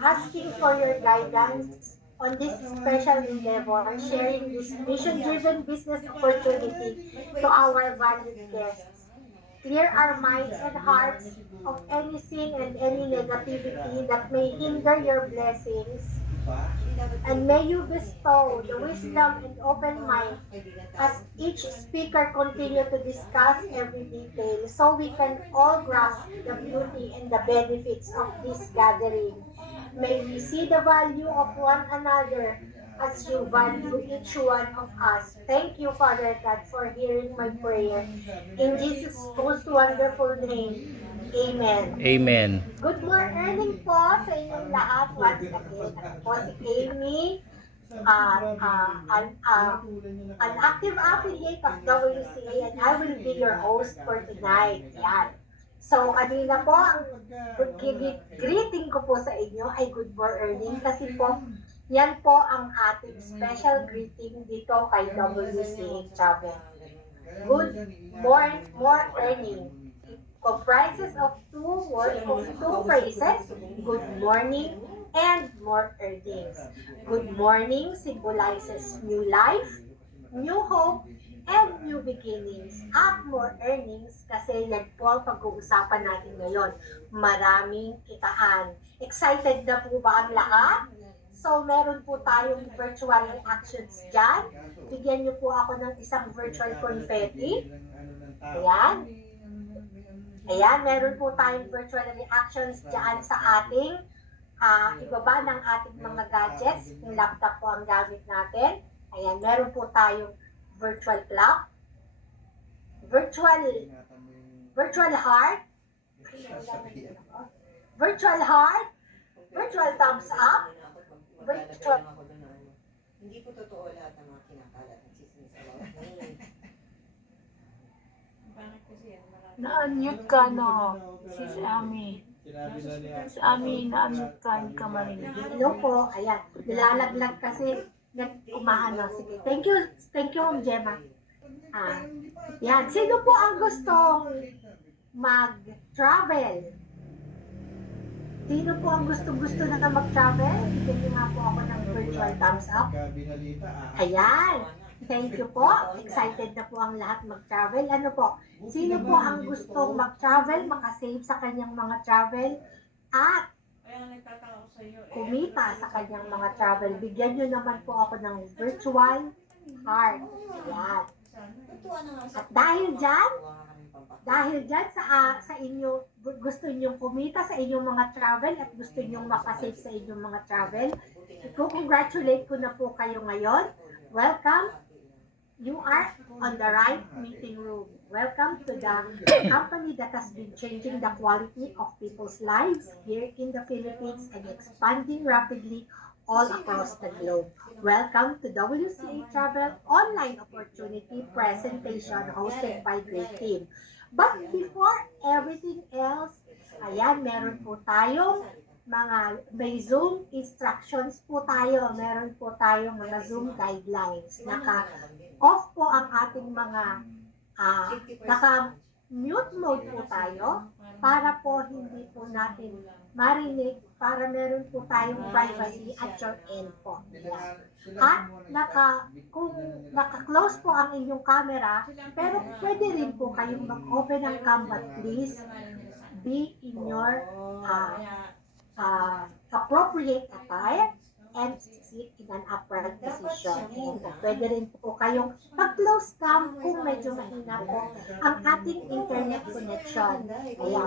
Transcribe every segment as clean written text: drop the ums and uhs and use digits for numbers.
asking for your guidance on this special endeavor, sharing this mission-driven business opportunity to our valued guests. Clear our minds and hearts of any sin and any negativity that may hinder your blessings. And may you bestow the wisdom and open mind as each speaker continue to discuss every detail so we can all grasp the beauty and the benefits of this gathering. May we see the value of one another as you value each one of us. Thank you, Father God, for hearing my prayer. In Jesus' most wonderful name, Amen. Amen. Good morning po sa inyong lahat once again. Ako po si Amy, an active affiliate of WCA, and I will be your host for tonight. Yan. So, kanina po, ang greeting ko po sa inyo ay good morning kasi po, yan po ang ating special greeting dito kay WCA Travel. Good more earning. It comprises of two phrases, good morning and more earnings. Good morning symbolizes new life, new hope, and new beginnings. At more earnings kasi yan po ang pag-uusapan natin ngayon. Maraming kitaan. Excited na po ba ang lahat? So, meron po tayong virtual reactions dyan. Bigyan niyo po ako ng isang virtual confetti. Ayan. Ayan, meron po tayong virtual reactions dyan sa ating ibaba ng ating mga gadgets. Yung laptop po ang gamit natin. Ayan, meron po tayong virtual clock, virtual heart, virtual heart, virtual thumbs up, virtual. Hindi po totoo lahat ng mga kinakalat ng chismis about me. Na-unmute ka, no? Sis Ami. Sis Ami, na-unmute ka, hindi ka marinig. Hello po, ayan. Nilalaglag kasi kumaano. Sige, thank you, Ma'am Gemma. Yan, sino po ang gustong mag-travel? Sino po ang gusto na mag-travel? Bigyan niyo nga po ako ng virtual thumbs up. Ayan. Thank you po. Excited na po ang lahat mag-travel. Ano po? Sino po ang gustong mag-travel, makasave sa kanyang mga travel, at kumita sa kanyang mga travel? Bigyan niyo naman po ako ng virtual heart. Ayan. At dahil dyan sa inyo, gusto niyo kumita sa inyong mga travel at gusto niyo makasave sa inyong mga travel, i-congratulate ko na po kayo ngayon. Welcome. You are on the right meeting room. Welcome to the company that has been changing the quality of people's lives here in the Philippines and expanding rapidly all across the globe. Welcome to WCA Travel Online Opportunity Presentation hosted by Great Team. But before everything else, ayan, meron po tayong may Zoom instructions po tayo. Meron po tayong mga Zoom guidelines. Naka-off po ang ating mga, naka-mute mode po tayo para po hindi po natin marinig, para meron po tayong privacy at your end po. Yan. At kung naka-close po ang inyong camera, pero pwede rin po kayong mag-open ang cam, but please be in your appropriate attire and sit in an upright position. And pwede rin po kayong mag-close cam kung medyo mahina po ang ating internet connection. Kaya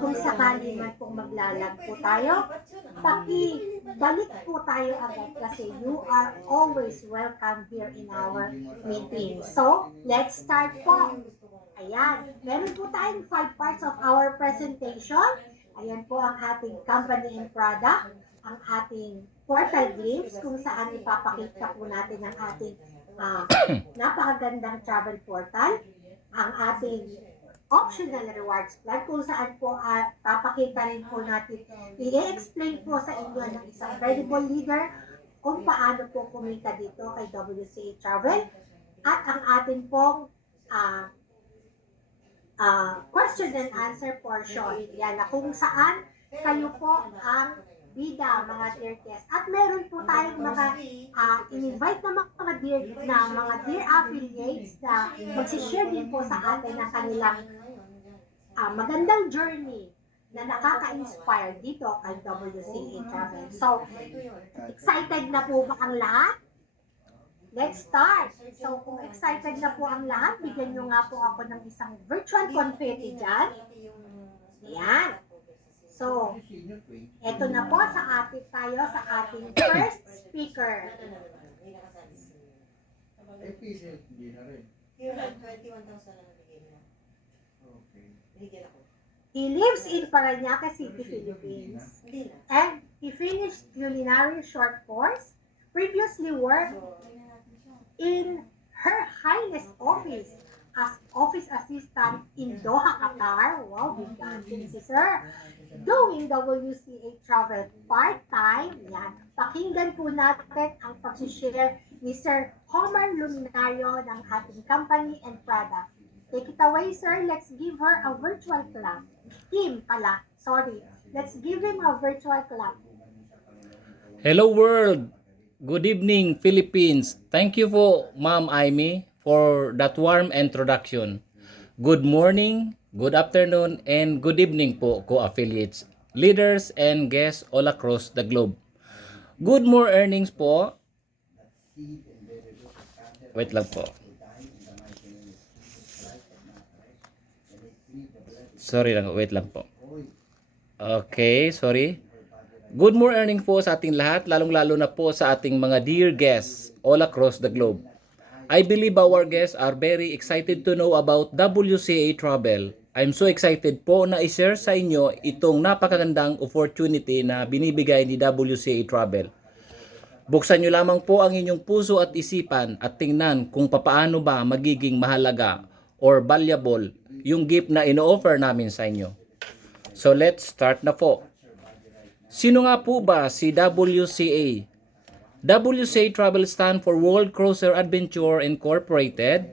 kung sakali man pong maglalag po tayo, balik po tayo agad kasi you are always welcome here in our meeting. So, let's start po. Ayan, meron po tayong 5 parts of our presentation. Ayan po ang ating company and product, ang ating portal glimpse kung saan ipapakita po natin ang ating napakagandang travel portal, ang ating optional rewards plan kung saan po papakita rin po natin, i-explain po sa inyo ng isang credible leader kung paano po kumita dito kay WCA Travel, at ang ating pong question and answer portion. Yan na kung saan kayo po ang bida, mga dear guests. At meron po tayong mga in-invite na mga dear affiliates na magsishare din po sa atin ng kanilang magandang journey na nakaka-inspire dito kay WCA Travel. So, excited na po ba ang lahat? Let's start! So, kung excited na po ang lahat, bigyan nyo nga po ako ng isang virtual confetti dyan. Ayan. So, eto na po tayo sa ating first speaker. Yung 21,000 na nabigay niya. Binigyan ako. He lives in Parañaque City, Philippines. Hindi na. And he finished culinary short course, previously worked in Her Highness office as office assistant in Doha, Qatar. Wow, big dancing si sir. Doing WCA travel part-time. Yan. Pakinggan po natin ang pag-share ni Sir Homer Luminario ng ating company and product. Take it away, sir. Let's give her a virtual clap. Him pala. Sorry. Let's give him a virtual clap. Hello world! Good evening Philippines! Thank you po Ma'am Amy for that warm introduction. Good morning, good afternoon, and good evening po co-affiliates, leaders, and guests all across the globe. Good more earnings po. Wait lang po. Sorry lang, wait lang po. Okay, sorry. Good more earning po sa ating lahat, lalong-lalo na po sa ating mga dear guests all across the globe. I believe our guests are very excited to know about WCA Travel. I'm so excited po na i-share sa inyo itong napakagandang opportunity na binibigay ni WCA Travel. Buksan nyo lamang po ang inyong puso at isipan at tingnan kung papaano ba magiging mahalaga or valuable yung gift na ino-offer namin sa inyo. So let's start na po. Sino nga po ba si WCA? WCA Travel stand for World Cruiser Adventure Incorporated.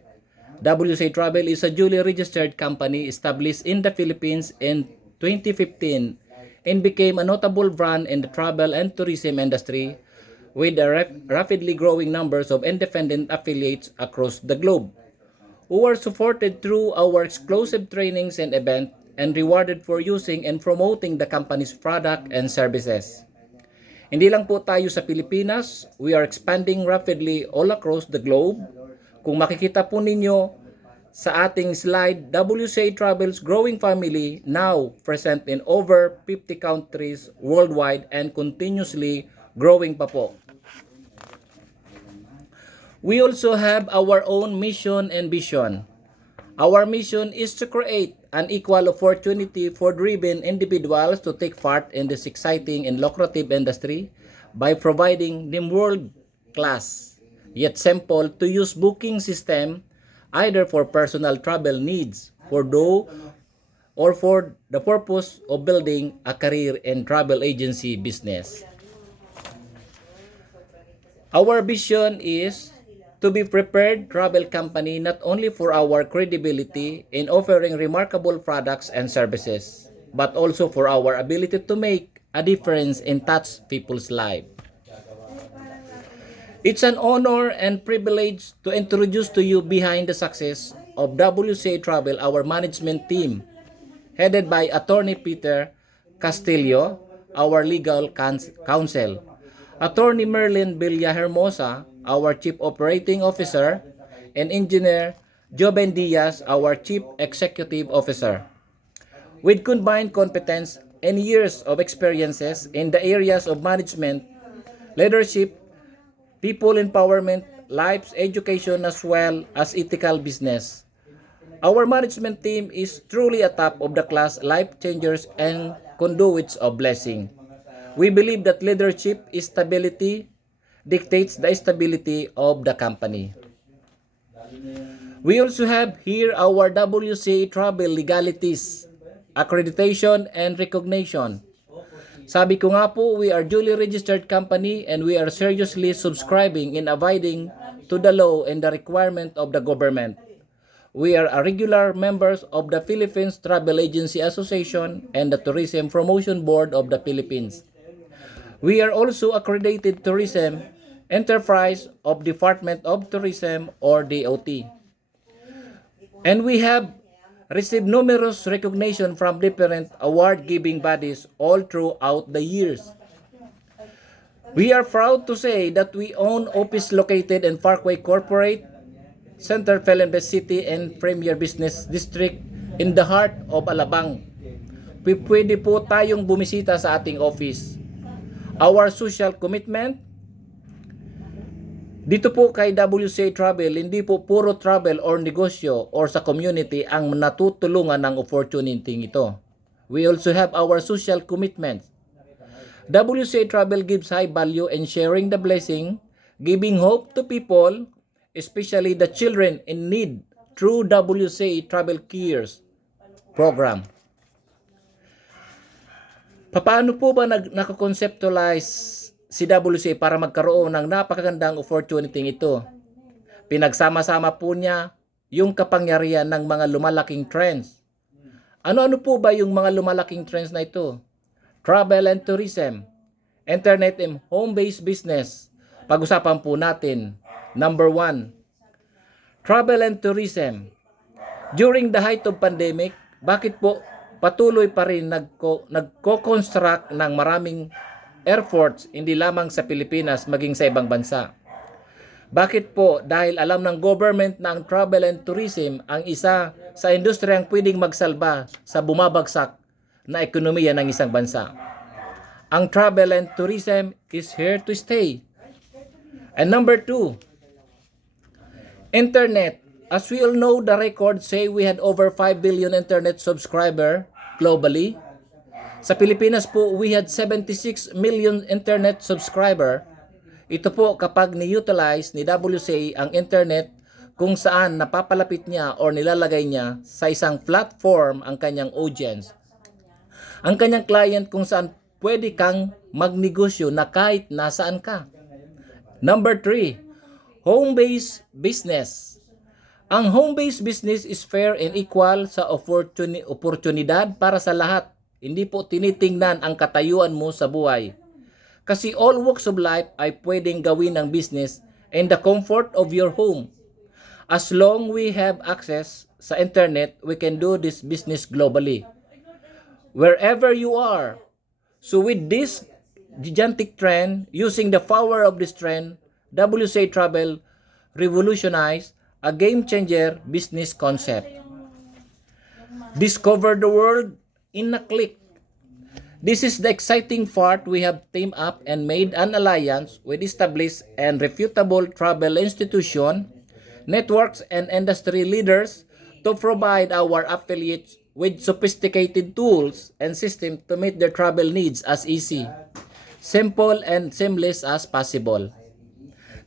WCA Travel is a duly registered company established in the Philippines in 2015 and became a notable brand in the travel and tourism industry with a rapidly growing numbers of independent affiliates across the globe who are supported through our exclusive trainings and events and rewarded for using and promoting the company's product and services. Hindi lang po tayo sa Pilipinas, we are expanding rapidly all across the globe. Kung makikita po ninyo sa ating slide, WCA Travel's growing family now present in over 50 countries worldwide and continuously growing pa po. We also have our own mission and vision. Our mission is to create an equal opportunity for driven individuals to take part in this exciting and lucrative industry by providing them world-class, yet simple-to-use booking system either for personal travel needs for or for the purpose of building a career in travel agency business. Our vision is to be prepared travel company not only for our credibility in offering remarkable products and services, but also for our ability to make a difference and touch people's life. It's an honor and privilege to introduce to you behind the success of WCA Travel our management team, headed by Attorney Peter Castillo, our legal counsel, Attorney Merlin Villahermosa, our Chief Operating Officer, and Engineer Joven Diaz, our Chief Executive Officer. With combined competence and years of experiences in the areas of management, leadership, people empowerment, life education, as well as ethical business. Our management team is truly a top of the class life changers and conduits of blessing. We believe that leadership is stability dictates the stability of the company. We also have here our WCA Travel legalities, accreditation, and recognition. Sabi ko nga po, we are duly registered company and we are seriously subscribing and abiding to the law and the requirement of the government. We are a regular members of the Philippines Travel Agency Association and the Tourism Promotion Board of the Philippines. We are also accredited tourism enterprise of Department of Tourism or DOT. And we have received numerous recognition from different award-giving bodies all throughout the years. We are proud to say that we own office located in Parkway Corporate Center, Philadelphia City and Premier Business District in the heart of Alabang. Pwede po tayong bumisita sa ating office. Our social commitment, dito po kay WCA Travel, hindi po puro travel or negosyo or sa community ang natutulungan ng opportunity ito. We also have our social commitments. WCA Travel gives high value in sharing the blessing, giving hope to people, especially the children in need through WCA Travel Cares program. Paano po ba nakakonceptualize si WCA para magkaroon ng napakagandang opportunity ito? Pinagsama-sama po niya yung kapangyarihan ng mga lumalaking trends. Ano-ano po ba yung mga lumalaking trends na ito? Travel and tourism, internet and home-based business. Pag-usapan po natin. Number 1, travel and tourism. During the height of pandemic, bakit po patuloy pa rin nagko-construct ng maraming airports hindi lamang sa Pilipinas maging sa ibang bansa? Bakit po? Dahil alam ng government na ang travel and tourism ang isa sa industriyang pwedeng magsalba sa bumabagsak na ekonomiya ng isang bansa. Ang travel and tourism is here to stay. And number 2, internet. As we all know, the records say we had over 5 billion internet subscriber globally. Sa Pilipinas po, we had 76 million internet subscriber. Ito po kapag ni-utilize ni WCA ang internet kung saan napapalapit niya or nilalagay niya sa isang platform ang kanyang audience. Ang kanyang client kung saan pwede kang magnegosyo na kahit nasaan ka. Number 3, home-based business. Ang home-based business is fair and equal sa oportunidad para sa lahat. Hindi po tinitingnan ang katayuan mo sa buhay. Kasi all walks of life ay pwedeng gawin ng business in the comfort of your home. As long we have access sa internet, we can do this business globally. Wherever you are. So with this gigantic trend, using the power of this trend, WCA Travel revolutionized a game-changer business concept. Discover the world in a click. This is the exciting part. We have teamed up and made an alliance with established and reputable travel institution, networks, and industry leaders to provide our affiliates with sophisticated tools and systems to meet their travel needs as easy, simple, and seamless as possible.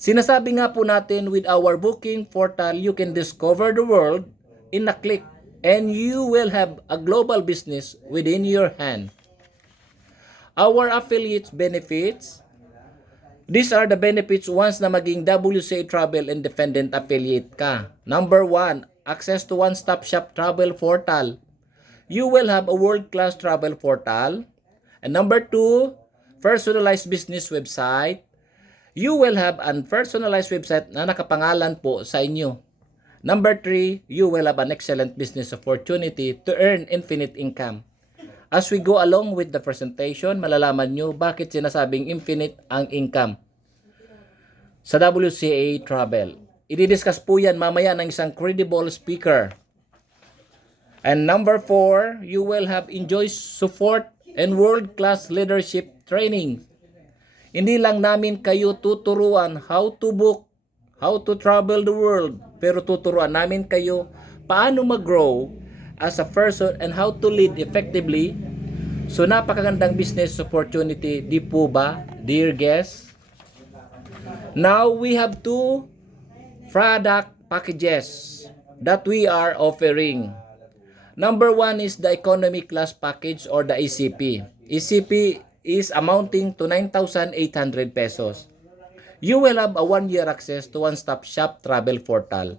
Sinasabi nga po natin, with our booking portal, you can discover the world in a click and you will have a global business within your hand. Our affiliates benefits. These are the benefits once na maging WCA Travel Independent Affiliate ka. Number 1, access to one-stop shop travel portal. You will have a world-class travel portal. And number 2, personalized business website. You will have an personalized website na nakapangalan po sa inyo. Number 3, you will have an excellent business opportunity to earn infinite income. As we go along with the presentation, malalaman nyo bakit sinasabing infinite ang income sa WCA Travel. I-discuss po yan mamaya ng isang credible speaker. And number 4, you will have enjoy support and world-class leadership training. Hindi lang namin kayo tuturuan how to book, how to travel the world, pero tuturuan namin kayo paano mag-grow as a person and how to lead effectively. So napakagandang business opportunity, di po ba, dear guests? Now we have 2 product packages that we are offering. Number 1 is the economy class package or the ECP. ECP is amounting to 9,800 pesos. You will have a 1-year access to one-stop shop travel portal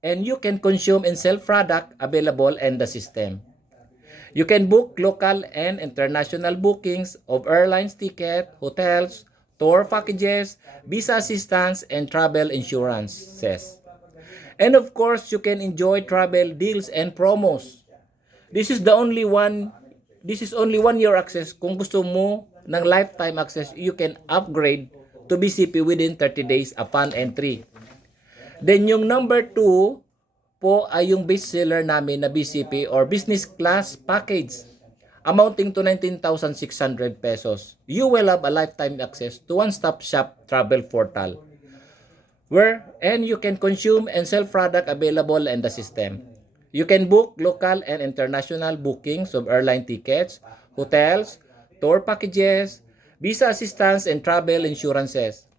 and you can consume and sell product available in the system. You can book local and international bookings of airlines ticket, hotels, tour packages, visa assistance, and travel insurances. And of course, you can enjoy travel deals and promos. This is the only one, this is only 1 year access. Kung gusto mo ng lifetime access, you can upgrade to BCP within 30 days upon entry. Then yung number 2 po ay yung best seller namin na BCP or business class package amounting to 19,600 pesos. You will have a lifetime access to one-stop shop travel portal and you can consume and sell product available in the system. You can book local and international bookings of airline tickets, hotels, tour packages, visa assistance, and travel insurances.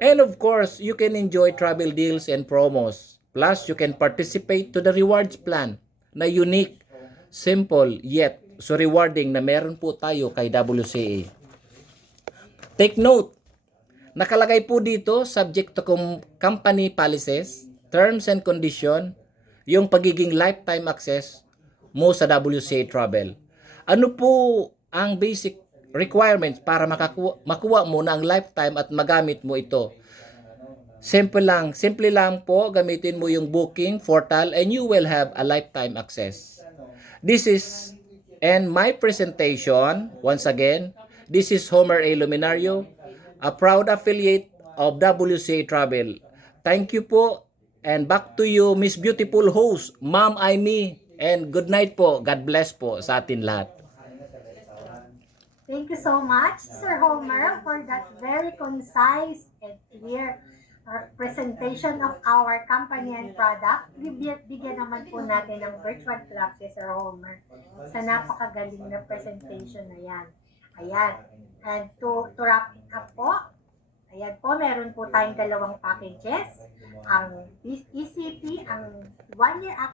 And of course, you can enjoy travel deals and promos. Plus, you can participate to the rewards plan na unique, simple, yet so rewarding na meron po tayo kay WCA. Take note, nakalagay po dito, subject to company policies, terms and condition, yung pagiging lifetime access mo sa WCA Travel. Ano po ang basic requirements para makuha mo na ang lifetime at magamit mo ito? Simple lang po, gamitin mo yung booking portal and you will have a lifetime access. This is and my presentation. Once again, this is Homer A. Luminario, a proud affiliate of WCA Travel. Thank you po and back to you, Miss Beautiful host, Ma'am Aimee, and good night po. God bless po sa atin lahat. Thank you so much, Sir Homer, for that very concise and clear presentation of our company and product. Bigyan naman po natin ng virtual clap si Sir Homer sa napakagaling na presentation na yan. Ayan. And to wrap it up po, ayan po, meron po tayong 2 packages. Ang ECP, ang 1 year